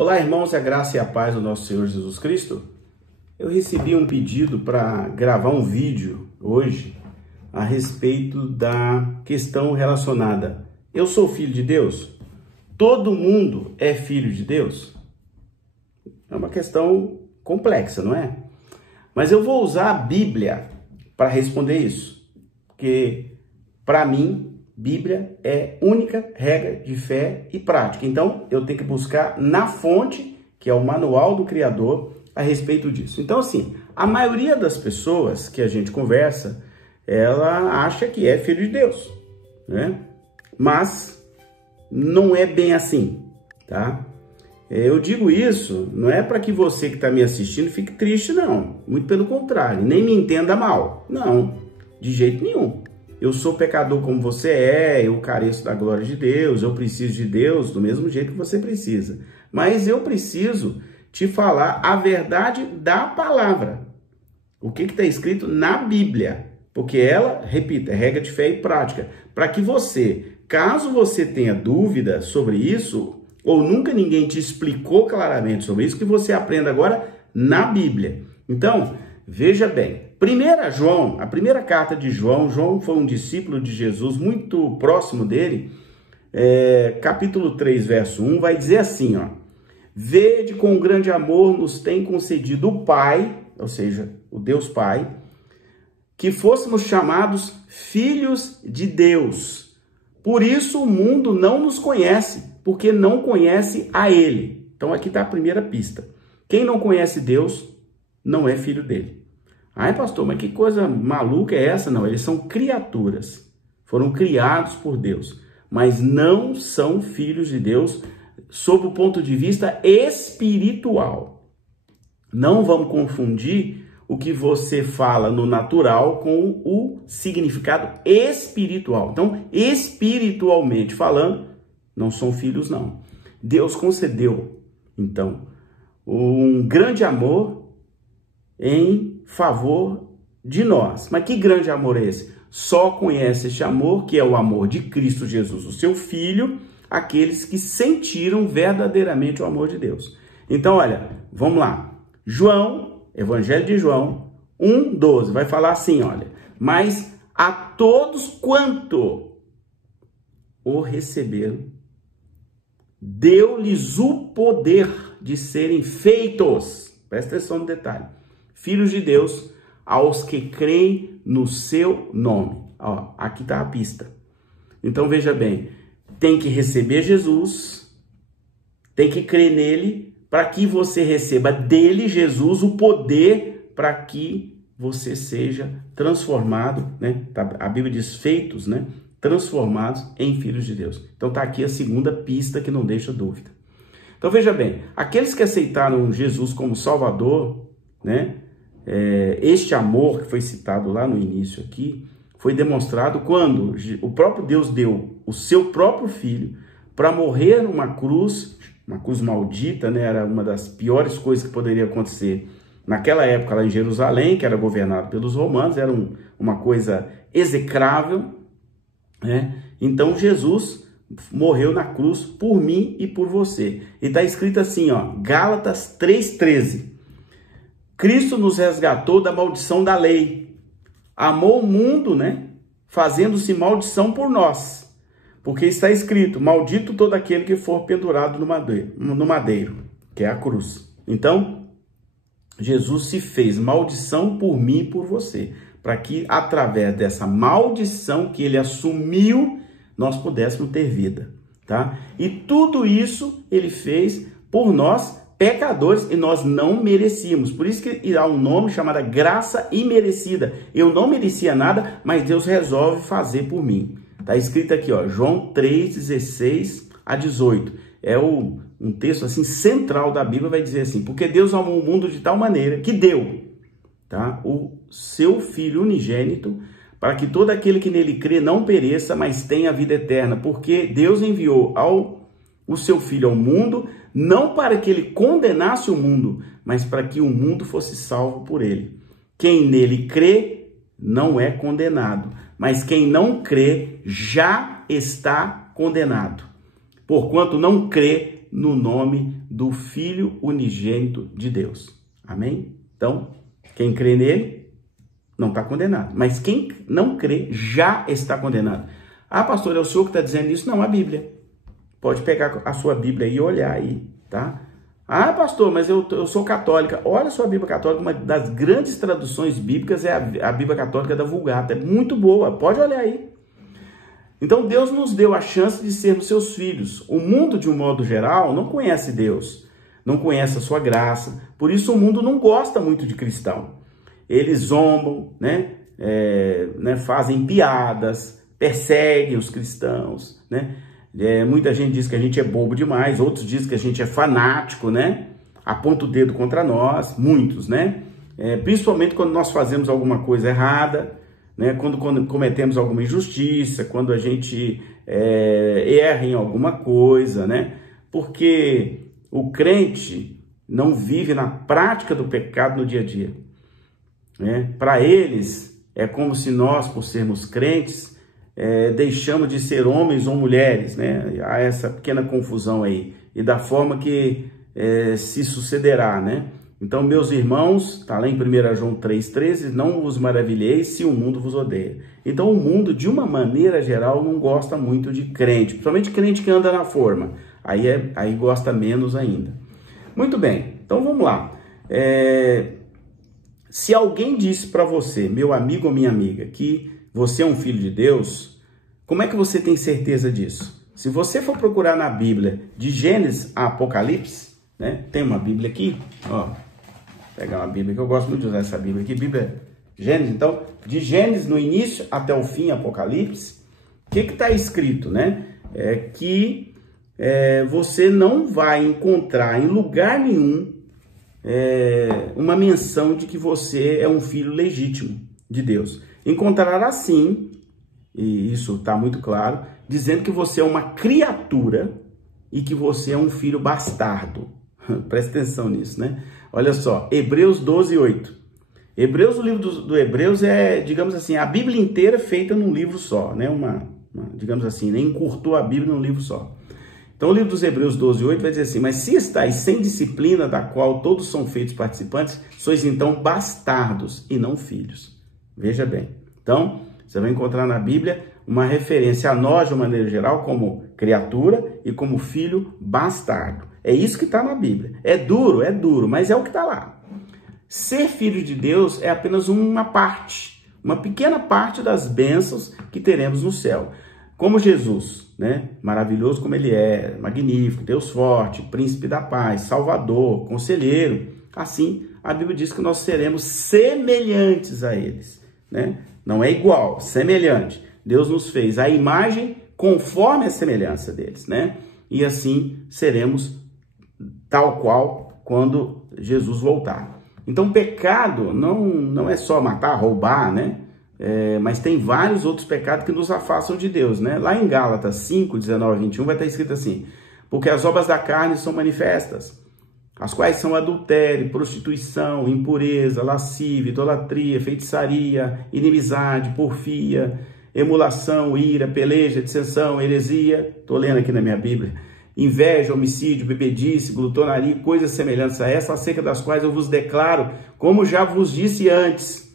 Olá, irmãos, a graça e a paz do nosso Senhor Jesus Cristo. Eu recebi um pedido para gravar um vídeo hoje a respeito da questão relacionada: eu sou filho de Deus? Todo mundo é filho de Deus? É uma questão complexa, não é? Mas eu vou usar a Bíblia para responder isso, porque para mim Bíblia é única regra de fé e prática. Então, eu tenho que buscar na fonte, que é o manual do Criador, a respeito disso. Então, assim, a maioria das pessoas que a gente conversa, ela acha que é filho de Deus, né? Mas não é bem assim, tá? Eu digo isso, não é para que você que está me assistindo fique triste, não. Muito pelo contrário, nem me entenda mal. Não, de jeito nenhum. Eu sou pecador como você é, eu careço da glória de Deus, eu preciso de Deus do mesmo jeito que você precisa. Mas eu preciso te falar a verdade da palavra. O que está escrito na Bíblia. Porque ela, repito, é regra de fé e prática. Para que você, caso você tenha dúvida sobre isso, ou nunca ninguém te explicou claramente sobre isso, que você aprenda agora na Bíblia. Então, veja bem. A primeira carta de João, João foi um discípulo de Jesus muito próximo dele, capítulo 3, verso 1, vai dizer assim, ó: vede com grande amor nos tem concedido o Pai, ou seja, o Deus Pai, que fôssemos chamados filhos de Deus. Por isso o mundo não nos conhece, porque não conhece a Ele. Então aqui está a primeira pista. Quem não conhece Deus não é filho dele. Ai, pastor, mas que coisa maluca é essa? Não, eles são criaturas, foram criados por Deus, mas não são filhos de Deus sob o ponto de vista espiritual. Não vamos confundir o que você fala no natural com o significado espiritual. Então, espiritualmente falando, não são filhos, não. Deus concedeu, então, um grande amor em favor de nós. Mas que grande amor é esse? Só conhece este amor, que é o amor de Cristo Jesus, o seu Filho, aqueles que sentiram verdadeiramente o amor de Deus. Então, olha, vamos lá. João, Evangelho de João 1:12, vai falar assim, olha: mas a todos quanto o receberam, deu-lhes o poder de serem feitos, presta atenção no detalhe, filhos de Deus, aos que creem no seu nome. Ó, aqui está a pista. Então veja bem, tem que receber Jesus, tem que crer nele, para que você receba dele, Jesus, o poder para que você seja transformado, né? A Bíblia diz feitos, né? Transformados em filhos de Deus. Então está aqui a segunda pista que não deixa dúvida. Então veja bem, aqueles que aceitaram Jesus como Salvador, né? Este amor que foi citado lá no início aqui, foi demonstrado quando o próprio Deus deu o seu próprio Filho para morrer numa cruz, uma cruz maldita, né? Era uma das piores coisas que poderia acontecer naquela época lá em Jerusalém, que era governado pelos romanos, era uma coisa execrável, né? Então Jesus morreu na cruz por mim e por você. E está escrito assim, ó, Gálatas 3:13. Cristo nos resgatou da maldição da lei. Amou o mundo, né? Fazendo-se maldição por nós. Porque está escrito: maldito todo aquele que for pendurado no madeiro, que é a cruz. Então, Jesus se fez maldição por mim e por você, para que através dessa maldição que ele assumiu, nós pudéssemos ter vida, tá? E tudo isso ele fez por nós, pecadores, e nós não merecíamos. Por isso que há um nome chamado graça imerecida. Eu não merecia nada, mas Deus resolve fazer por mim. Está escrito aqui, ó, João 3:16-18. É um texto assim central da Bíblia, vai dizer assim: porque Deus amou o mundo de tal maneira que deu, tá, o seu Filho unigênito, para que todo aquele que nele crê não pereça, mas tenha a vida eterna. Porque Deus enviou o seu Filho ao mundo, não para que ele condenasse o mundo, mas para que o mundo fosse salvo por ele. Quem nele crê não é condenado, mas quem não crê já está condenado, porquanto não crê no nome do Filho unigênito de Deus. Amém? Então, quem crê nele não está condenado. Mas quem não crê já está condenado. Ah, pastor, é o senhor que está dizendo isso? Não, a Bíblia. Pode pegar a sua Bíblia e olhar aí, tá? Ah, pastor, mas eu sou católica. Olha a sua Bíblia católica, uma das grandes traduções bíblicas é a Bíblia católica da Vulgata. É muito boa, pode olhar aí. Então Deus nos deu a chance de sermos seus filhos. O mundo, de um modo geral, não conhece Deus, não conhece a sua graça. Por isso o mundo não gosta muito de cristão. Eles zombam, fazem piadas, perseguem os cristãos, né? Muita gente diz que a gente é bobo demais, outros dizem que a gente é fanático, né? Aponta o dedo contra nós, muitos, né? Principalmente quando nós fazemos alguma coisa errada, né? Quando cometemos alguma injustiça, quando a gente erra em alguma coisa, né? Porque o crente não vive na prática do pecado no dia a dia, né? Para eles, é como se nós, por sermos crentes, deixamos de ser homens ou mulheres, né? Há essa pequena confusão aí, e da forma que se sucederá, né? Então, meus irmãos, está lá em 1 João 3,13, não vos maravilheis se o mundo vos odeia. Então, o mundo, de uma maneira geral, não gosta muito de crente, principalmente crente que anda na forma, aí gosta menos ainda. Muito bem, então vamos lá. Se alguém disse para você, meu amigo ou minha amiga, que você é um filho de Deus, como é que você tem certeza disso? Se você for procurar na Bíblia, de Gênesis a Apocalipse, né? Tem uma Bíblia aqui, ó, vou pegar uma Bíblia que eu gosto muito de usar essa Bíblia aqui, Bíblia Gênesis, então, de Gênesis no início até o fim, Apocalipse, o que está escrito, né? Que você não vai encontrar em lugar nenhum uma menção de que você é um filho legítimo de Deus. Encontrará sim, e isso está muito claro, dizendo que você é uma criatura e que você é um filho bastardo. Presta atenção nisso, né? Olha só, Hebreus 12:8. Hebreus, o livro do Hebreus digamos assim, a Bíblia inteira feita num livro só, né? Digamos assim, né? Encurtou a Bíblia num livro só. Então o livro dos Hebreus 12:8 vai dizer assim, mas se estáis sem disciplina da qual todos são feitos participantes, sois então bastardos e não filhos. Veja bem, então você vai encontrar na Bíblia uma referência a nós, de uma maneira geral, como criatura e como filho bastardo. É isso que está na Bíblia. É duro, mas é o que está lá. Ser filho de Deus é apenas uma parte, uma pequena parte das bênçãos que teremos no céu. Como Jesus, né? Maravilhoso como ele é, magnífico, Deus forte, príncipe da paz, salvador, conselheiro. Assim, a Bíblia diz que nós seremos semelhantes a eles, né? Não é igual, semelhante. Deus nos fez a imagem conforme a semelhança deles, né? E assim seremos tal qual quando Jesus voltar. Então, pecado não é só matar, roubar, né? Mas tem vários outros pecados que nos afastam de Deus, né? Lá em Gálatas 5, 19 a 21 vai estar escrito assim, porque as obras da carne são manifestas, as quais são adultério, prostituição, impureza, lascívia, idolatria, feitiçaria, inimizade, porfia, emulação, ira, peleja, dissensão, heresia, estou lendo aqui na minha Bíblia, inveja, homicídio, bebedice, glutonaria, coisas semelhantes a essa, acerca das quais eu vos declaro, como já vos disse antes,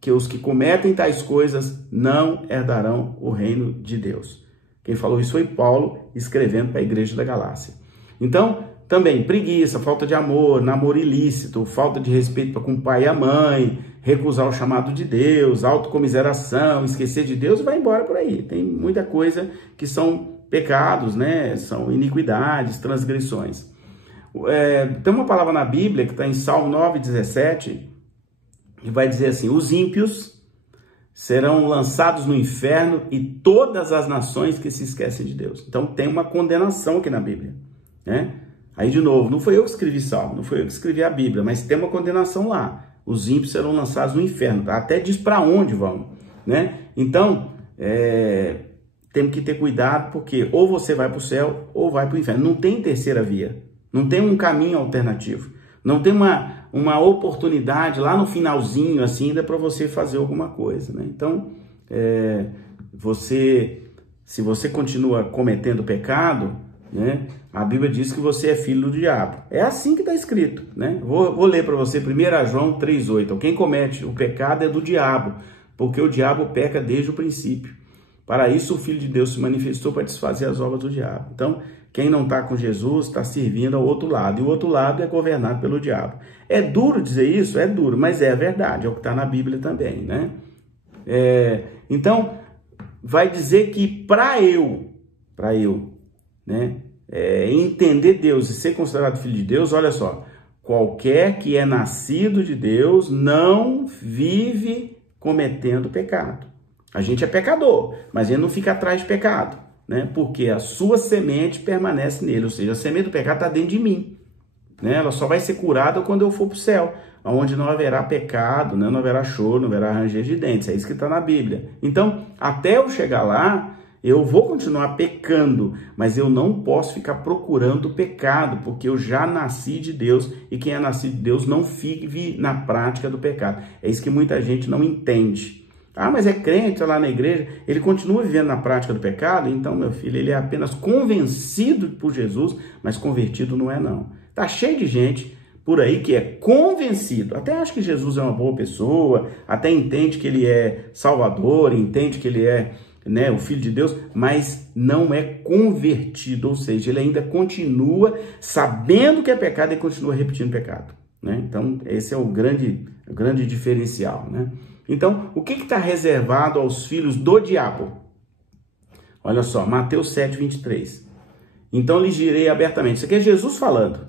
que os que cometem tais coisas não herdarão o reino de Deus. Quem falou isso foi Paulo, escrevendo para a igreja da Galácia. Então, também preguiça, falta de amor, namoro ilícito, falta de respeito para com o pai e a mãe, recusar o chamado de Deus, autocomiseração, esquecer de Deus, vai embora por aí. Tem muita coisa que são pecados, né? São iniquidades, transgressões. Tem uma palavra na Bíblia que está em Salmo 9:17, que vai dizer assim, os ímpios serão lançados no inferno e todas as nações que se esquecem de Deus. Então tem uma condenação aqui na Bíblia, né? Aí de novo, não foi eu que escrevi Salmo, não foi eu que escrevi a Bíblia, mas tem uma condenação lá. Os ímpios serão lançados no inferno, até diz para onde vão, né? Então, temos que ter cuidado, porque ou você vai para o céu ou vai para o inferno. Não tem terceira via, não tem um caminho alternativo, não tem uma oportunidade lá no finalzinho, assim, ainda para você fazer alguma coisa, né? Então, se você continua cometendo pecado, né? A Bíblia diz que você é filho do diabo. É assim que está escrito, né? Vou ler para você 1 João 3,8. Quem comete o pecado é do diabo, porque o diabo peca desde o princípio. Para isso o Filho de Deus se manifestou para desfazer as obras do diabo. Então, quem não está com Jesus está servindo ao outro lado. E o outro lado é governado pelo diabo. É duro dizer isso? É duro, mas é a verdade. É o que está na Bíblia também, né? Então, vai dizer que para eu, né, entender Deus e ser considerado filho de Deus, olha só, qualquer que é nascido de Deus não vive cometendo pecado. A gente é pecador, mas ele não fica atrás de pecado, né? Porque a sua semente permanece nele, ou seja, a semente do pecado está dentro de mim, né? Ela só vai ser curada quando eu for para o céu, onde não haverá pecado, né? Não haverá choro, não haverá ranger de dentes, é isso que está na Bíblia. Então, até eu chegar lá, eu vou continuar pecando, mas eu não posso ficar procurando pecado, porque eu já nasci de Deus, e quem é nascido de Deus não vive na prática do pecado. É isso que muita gente não entende. Ah, mas é crente, está lá na igreja, ele continua vivendo na prática do pecado? Então, meu filho, ele é apenas convencido por Jesus, mas convertido não é não. Tá cheio de gente por aí que é convencido, até acha que Jesus é uma boa pessoa, até entende que ele é Salvador, entende que ele é, né, o Filho de Deus, mas não é convertido, ou seja, ele ainda continua sabendo que é pecado e continua repetindo pecado, né? Então, esse é o grande diferencial, né? Então, o que está reservado aos filhos do diabo? Olha só, Mateus 7:23. Então lhes direi abertamente, isso aqui é Jesus falando,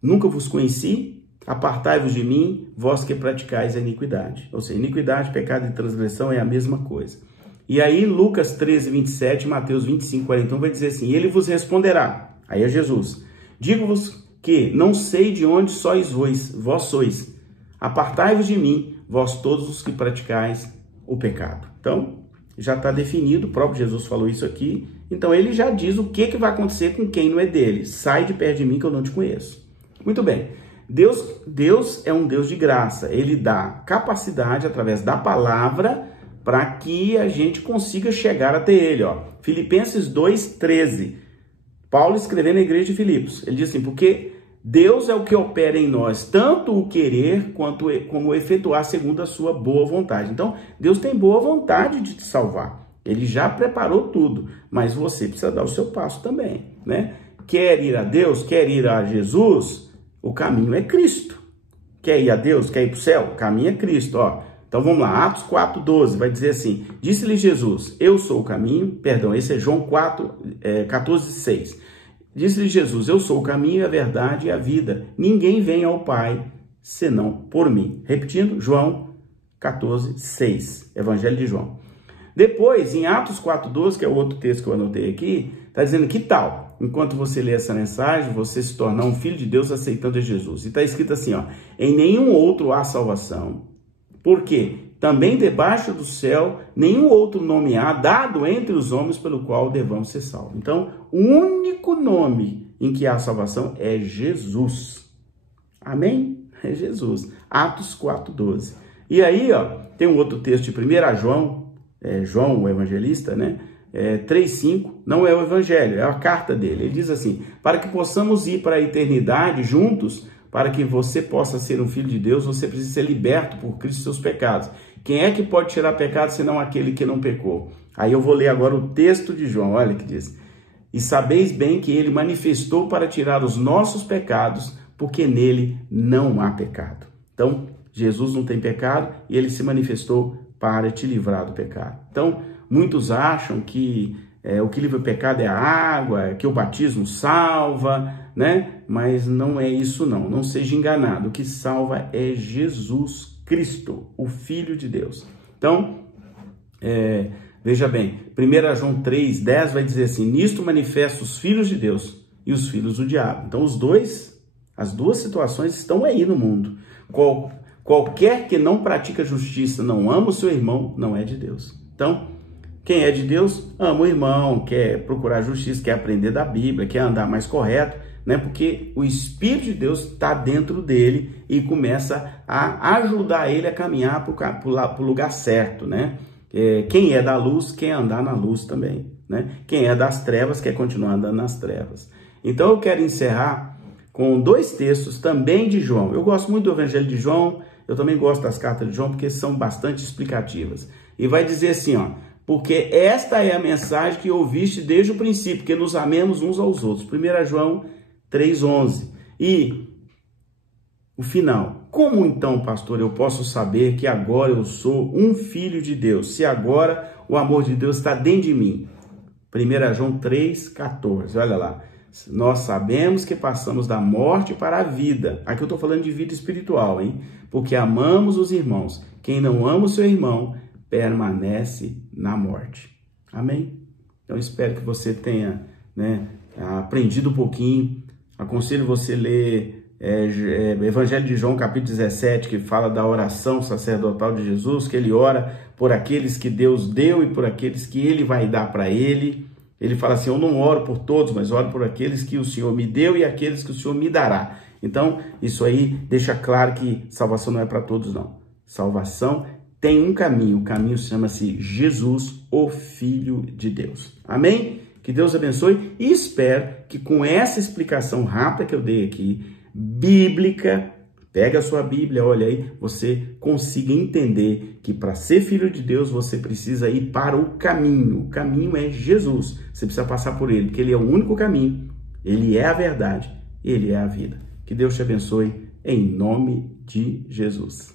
nunca vos conheci, apartai-vos de mim, vós que praticais a iniquidade. Ou seja, iniquidade, pecado e transgressão é a mesma coisa. E aí Lucas 13:27, Mateus 25:41 vai dizer assim, ele vos responderá, aí é Jesus, digo-vos que não sei de onde sois vós sois, apartai-vos de mim, vós todos os que praticais o pecado. Então, já está definido, o próprio Jesus falou isso aqui, então ele já diz o que vai acontecer com quem não é dele. Sai de perto de mim que eu não te conheço. Muito bem, Deus é um Deus de graça, ele dá capacidade através da palavra para que a gente consiga chegar até ele. Ó. Filipenses 2:13, Paulo escrevendo na igreja de Filipos, ele diz assim, porque Deus é o que opera em nós, tanto o querer como o efetuar segundo a sua boa vontade. Então, Deus tem boa vontade de te salvar. Ele já preparou tudo, mas você precisa dar o seu passo também, né? Quer ir a Deus, quer ir a Jesus, o caminho é Cristo. Quer ir a Deus, quer ir para o céu, o caminho é Cristo, ó. Então, vamos lá, Atos 4:12, vai dizer assim, disse-lhe Jesus, eu sou o caminho, perdão, esse é João 14:6. Disse-lhe Jesus, eu sou o caminho, a verdade e a vida. Ninguém vem ao Pai, senão por mim. Repetindo, João 14:6, Evangelho de João. Depois, em Atos 4:12, que é o outro texto que eu anotei aqui, está dizendo que tal, enquanto você lê essa mensagem, você se tornar um filho de Deus aceitando a Jesus. E está escrito assim, ó, em nenhum outro há salvação, porque também debaixo do céu, nenhum outro nome há dado entre os homens pelo qual devamos ser salvos. Então, o único nome em que há salvação é Jesus. Amém? É Jesus. Atos 4:12. E aí, ó, tem um outro texto de 1 João, João, o evangelista, né? 3:5, não é o evangelho, é a carta dele. Ele diz assim, para que possamos ir para a eternidade juntos, para que você possa ser um filho de Deus, você precisa ser liberto por Cristo dos seus pecados. Quem é que pode tirar pecado senão aquele que não pecou? Aí eu vou ler agora o texto de João, olha que diz. E sabeis bem que ele manifestou para tirar os nossos pecados, porque nele não há pecado. Então, Jesus não tem pecado e ele se manifestou para te livrar do pecado. Então, muitos acham que o que livra o pecado é a água, que o batismo salva, né? Mas não é isso não, não seja enganado. O que salva é Jesus Cristo, o Filho de Deus. Então, veja bem, 1 João 3:10 vai dizer assim, nisto manifesta os filhos de Deus e os filhos do diabo. Então, as duas situações estão aí no mundo. Qualquer que não pratica justiça, não ama o seu irmão, não é de Deus. Então, quem é de Deus, ama o irmão, quer procurar justiça, quer aprender da Bíblia, quer andar mais correto, né? Porque o Espírito de Deus está dentro dele e começa a ajudar ele a caminhar para o lugar certo, né? Quem é da luz, quer andar na luz também, né? Quem é das trevas, quer continuar andando nas trevas. Então eu quero encerrar com 2 textos também de João. Eu gosto muito do Evangelho de João, eu também gosto das cartas de João, porque são bastante explicativas. E vai dizer assim, ó, porque esta é a mensagem que ouviste desde o princípio, que nos amemos uns aos outros. 1 João 3,11. E o final. Como então, pastor, eu posso saber que agora eu sou um filho de Deus, se agora o amor de Deus está dentro de mim? 1 João 3,14. Olha lá. Nós sabemos que passamos da morte para a vida. Aqui eu estou falando de vida espiritual, hein? Porque amamos os irmãos. Quem não ama o seu irmão permanece na morte. Amém? Então espero que você tenha, aprendido um pouquinho. Aconselho você a ler Evangelho de João, capítulo 17, que fala da oração sacerdotal de Jesus, que ele ora por aqueles que Deus deu e por aqueles que ele vai dar para ele. Ele fala assim, eu não oro por todos, mas oro por aqueles que o Senhor me deu e aqueles que o Senhor me dará. Então, isso aí deixa claro que salvação não é para todos, não. Salvação tem um caminho, o caminho chama-se Jesus, o Filho de Deus. Amém? Que Deus abençoe e espero que com essa explicação rápida que eu dei aqui, bíblica, pega a sua Bíblia, olha aí, você consiga entender que para ser filho de Deus, você precisa ir para o caminho. O caminho é Jesus. Você precisa passar por ele, porque ele é o único caminho. Ele é a verdade, ele é a vida. Que Deus te abençoe em nome de Jesus.